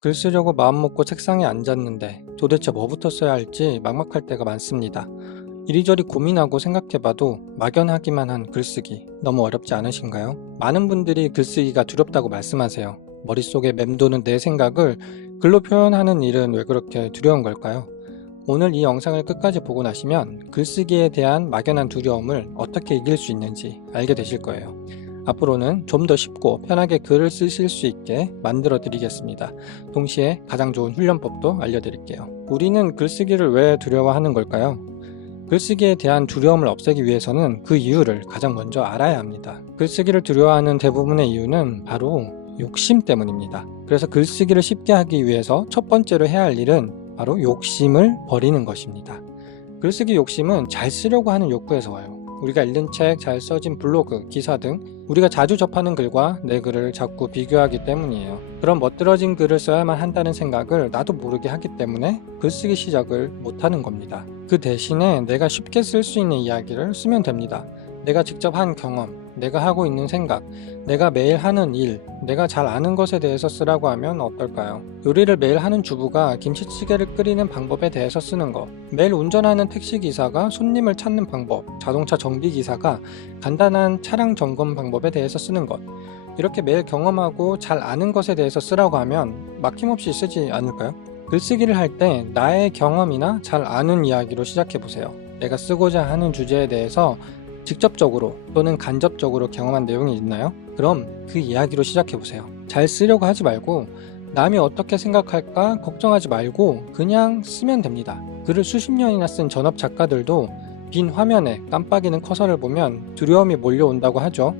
글 쓰려고 마음먹고 책상에 앉았는데 도대체 뭐부터 써야 할지 막막할 때가 많습니다. 이리저리 고민하고 생각해봐도 막연하기만 한 글쓰기 너무 어렵지 않으신가요? 많은 분들이 글쓰기가 두렵다고 말씀하세요. 머릿속에 맴도는 내 생각을 글로 표현하는 일은 왜 그렇게 두려운 걸까요? 오늘 이 영상을 끝까지 보고 나시면 글쓰기에 대한 막연한 두려움을 어떻게 이길 수 있는지 알게 되실 거예요. 앞으로는 좀 더 쉽고 편하게 글을 쓰실 수 있게 만들어 드리겠습니다. 동시에 가장 좋은 훈련법도 알려드릴게요. 우리는 글쓰기를 왜 두려워하는 걸까요? 글쓰기에 대한 두려움을 없애기 위해서는 그 이유를 가장 먼저 알아야 합니다. 글쓰기를 두려워하는 대부분의 이유는 바로 욕심 때문입니다. 그래서 글쓰기를 쉽게 하기 위해서 첫 번째로 해야 할 일은 바로 욕심을 버리는 것입니다. 글쓰기 욕심은 잘 쓰려고 하는 욕구에서 와요. 우리가 읽는 책, 잘 써진 블로그, 기사 등 우리가 자주 접하는 글과 내 글을 자꾸 비교하기 때문이에요. 그런 멋들어진 글을 써야만 한다는 생각을 나도 모르게 하기 때문에 글쓰기 시작을 못하는 겁니다. 그 대신에 내가 쉽게 쓸 수 있는 이야기를 쓰면 됩니다. 내가 직접 한 경험, 내가 하고 있는 생각, 내가 매일 하는 일, 내가 잘 아는 것에 대해서 쓰라고 하면 어떨까요? 요리를 매일 하는 주부가 김치찌개를 끓이는 방법에 대해서 쓰는 것, 매일 운전하는 택시기사가 손님을 찾는 방법, 자동차 정비기사가 간단한 차량 점검 방법에 대해서 쓰는 것, 이렇게 매일 경험하고 잘 아는 것에 대해서 쓰라고 하면 막힘없이 쓰지 않을까요? 글쓰기를 할 때 나의 경험이나 잘 아는 이야기로 시작해 보세요. 내가 쓰고자 하는 주제에 대해서 직접적으로 또는 간접적으로 경험한 내용이 있나요? 그럼 그 이야기로 시작해 보세요. 잘 쓰려고 하지 말고 남이 어떻게 생각할까 걱정하지 말고 그냥 쓰면 됩니다. 글을 수십 년이나 쓴 전업 작가들도 빈 화면에 깜빡이는 커서를 보면 두려움이 몰려온다고 하죠.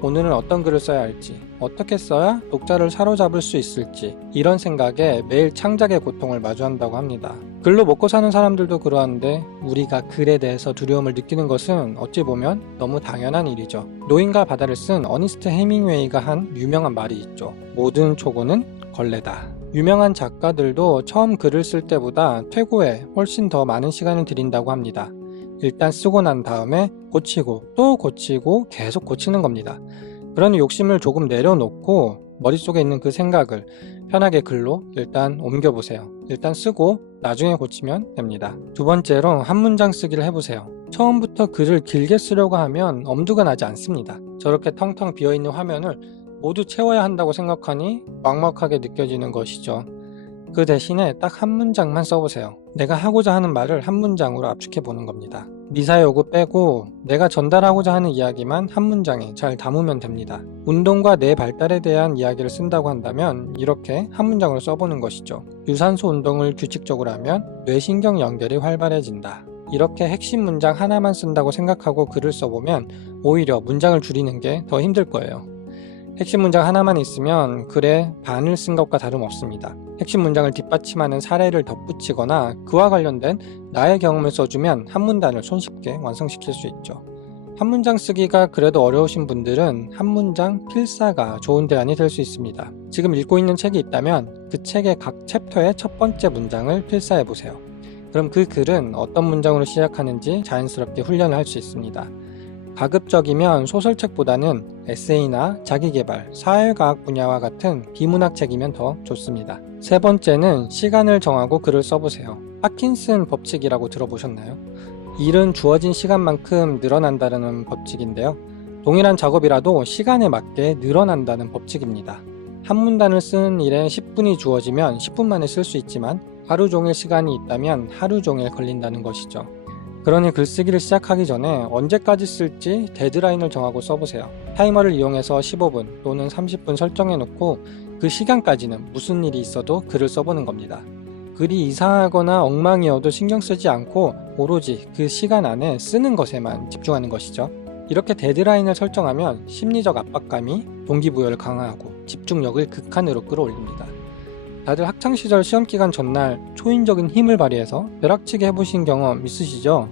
오늘은 어떤 글을 써야 할지, 어떻게 써야 독자를 사로잡을 수 있을지, 이런 생각에 매일 창작의 고통을 마주한다고 합니다. 글로 먹고 사는 사람들도 그러한데, 우리가 글에 대해서 두려움을 느끼는 것은 어찌 보면 너무 당연한 일이죠. 노인과 바다를 쓴 어니스트 해밍웨이가 한 유명한 말이 있죠. 모든 초고는 걸레다. 유명한 작가들도 처음 글을 쓸 때보다 퇴고에 훨씬 더 많은 시간을 들인다고 합니다. 일단 쓰고 난 다음에 고치고 또 고치고 계속 고치는 겁니다. 그러니 욕심을 조금 내려놓고 머릿속에 있는 그 생각을 편하게 글로 일단 옮겨보세요. 일단 쓰고 나중에 고치면 됩니다. 두 번째로 한 문장 쓰기를 해보세요. 처음부터 글을 길게 쓰려고 하면 엄두가 나지 않습니다. 저렇게 텅텅 비어있는 화면을 모두 채워야 한다고 생각하니 막막하게 느껴지는 것이죠. 그 대신에 딱 한 문장만 써보세요. 내가 하고자 하는 말을 한 문장으로 압축해 보는 겁니다. 미사 여구 빼고 내가 전달하고자 하는 이야기만 한 문장에 잘 담으면 됩니다. 운동과 뇌 발달에 대한 이야기를 쓴다고 한다면 이렇게 한 문장으로 써보는 것이죠. 유산소 운동을 규칙적으로 하면 뇌신경 연결이 활발해진다. 이렇게 핵심 문장 하나만 쓴다고 생각하고 글을 써보면 오히려 문장을 줄이는 게 더 힘들 거예요. 핵심 문장 하나만 있으면 글에 반을 쓴 것과 다름없습니다. 핵심 문장을 뒷받침하는 사례를 덧붙이거나 그와 관련된 나의 경험을 써주면 한 문단을 손쉽게 완성시킬 수 있죠. 한 문장 쓰기가 그래도 어려우신 분들은 한 문장 필사가 좋은 대안이 될 수 있습니다. 지금 읽고 있는 책이 있다면 그 책의 각 챕터의 첫 번째 문장을 필사해 보세요. 그럼 그 글은 어떤 문장으로 시작하는지 자연스럽게 훈련을 할 수 있습니다. 가급적이면 소설책보다는 에세이나 자기개발, 사회과학 분야와 같은 비문학 책이면 더 좋습니다. 세 번째는 시간을 정하고 글을 써보세요. 파킨슨 법칙이라고 들어보셨나요? 일은 주어진 시간만큼 늘어난다는 법칙인데요. 동일한 작업이라도 시간에 맞게 늘어난다는 법칙입니다. 한 문단을 쓰는 일에 10분이 주어지면 10분 만에 쓸 수 있지만 하루 종일 시간이 있다면 하루 종일 걸린다는 것이죠. 그러니 글쓰기를 시작하기 전에 언제까지 쓸지 데드라인을 정하고 써보세요. 타이머를 이용해서 15분 또는 30분 설정해 놓고 그 시간까지는 무슨 일이 있어도 글을 써보는 겁니다. 글이 이상하거나 엉망이어도 신경 쓰지 않고 오로지 그 시간 안에 쓰는 것에만 집중하는 것이죠. 이렇게 데드라인을 설정하면 심리적 압박감이 동기부여를 강화하고 집중력을 극한으로 끌어올립니다. 다들 학창시절 시험기간 전날 초인적인 힘을 발휘해서 벼락치기 해보신 경험 있으시죠?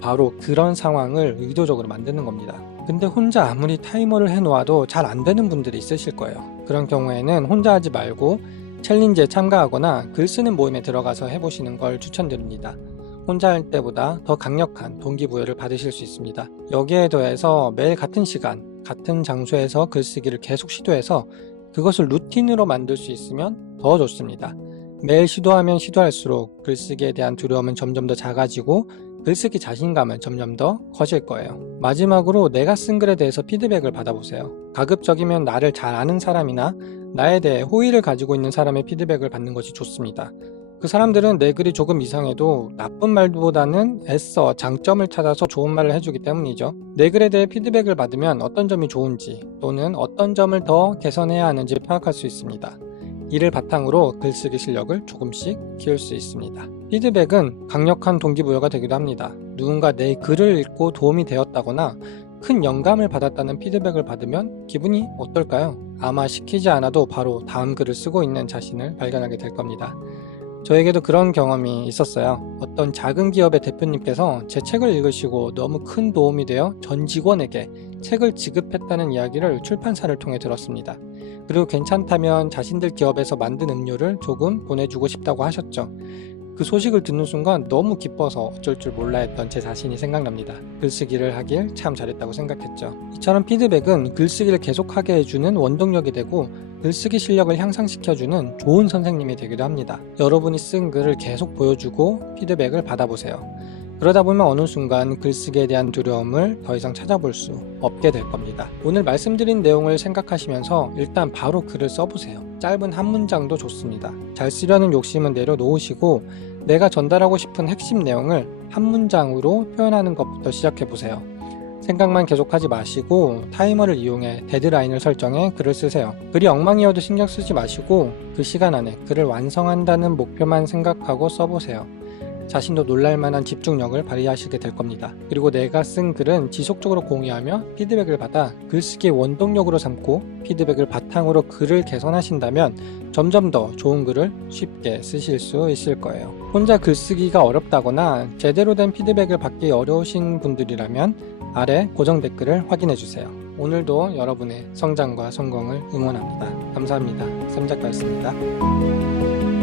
바로 그런 상황을 의도적으로 만드는 겁니다. 근데 혼자 아무리 타이머를 해놓아도 잘 안 되는 분들이 있으실 거예요. 그런 경우에는 혼자 하지 말고 챌린지에 참가하거나 글 쓰는 모임에 들어가서 해보시는 걸 추천드립니다. 혼자 할 때보다 더 강력한 동기부여를 받으실 수 있습니다. 여기에 더해서 매일 같은 시간, 같은 장소에서 글쓰기를 계속 시도해서 그것을 루틴으로 만들 수 있으면 더 좋습니다. 매일 시도하면 시도할수록 글쓰기에 대한 두려움은 점점 더 작아지고 글쓰기 자신감은 점점 더 커질 거예요. 마지막으로 내가 쓴 글에 대해서 피드백을 받아보세요. 가급적이면 나를 잘 아는 사람이나 나에 대해 호의를 가지고 있는 사람의 피드백을 받는 것이 좋습니다. 그 사람들은 내 글이 조금 이상해도 나쁜 말보다는 애써 장점을 찾아서 좋은 말을 해주기 때문이죠. 내 글에 대해 피드백을 받으면 어떤 점이 좋은지 또는 어떤 점을 더 개선해야 하는지 파악할 수 있습니다. 이를 바탕으로 글쓰기 실력을 조금씩 키울 수 있습니다. 피드백은 강력한 동기부여가 되기도 합니다. 누군가 내 글을 읽고 도움이 되었다거나 큰 영감을 받았다는 피드백을 받으면 기분이 어떨까요? 아마 시키지 않아도 바로 다음 글을 쓰고 있는 자신을 발견하게 될 겁니다. 저에게도 그런 경험이 있었어요. 어떤 작은 기업의 대표님께서 제 책을 읽으시고 너무 큰 도움이 되어 전 직원에게 책을 지급했다는 이야기를 출판사를 통해 들었습니다. 그리고 괜찮다면 자신들 기업에서 만든 음료를 조금 보내주고 싶다고 하셨죠. 그 소식을 듣는 순간 너무 기뻐서 어쩔 줄 몰라 했던 제 자신이 생각납니다. 글쓰기를 하길 참 잘했다고 생각했죠. 이처럼 피드백은 글쓰기를 계속하게 해주는 원동력이 되고 글쓰기 실력을 향상시켜주는 좋은 선생님이 되기도 합니다. 여러분이 쓴 글을 계속 보여주고 피드백을 받아보세요. 그러다 보면 어느 순간 글쓰기에 대한 두려움을 더 이상 찾아볼 수 없게 될 겁니다. 오늘 말씀드린 내용을 생각하시면서 일단 바로 글을 써보세요. 짧은 한 문장도 좋습니다. 잘 쓰려는 욕심은 내려놓으시고 내가 전달하고 싶은 핵심 내용을 한 문장으로 표현하는 것부터 시작해 보세요. 생각만 계속하지 마시고 타이머를 이용해 데드라인을 설정해 글을 쓰세요. 글이 엉망이어도 신경 쓰지 마시고 그 시간 안에 글을 완성한다는 목표만 생각하고 써보세요. 자신도 놀랄만한 집중력을 발휘하시게 될 겁니다. 그리고 내가 쓴 글은 지속적으로 공유하며 피드백을 받아 글쓰기의 원동력으로 삼고 피드백을 바탕으로 글을 개선하신다면 점점 더 좋은 글을 쉽게 쓰실 수 있을 거예요. 혼자 글쓰기가 어렵다거나 제대로 된 피드백을 받기 어려우신 분들이라면 아래 고정 댓글을 확인해 주세요. 오늘도 여러분의 성장과 성공을 응원합니다. 감사합니다. 쌤작가였습니다.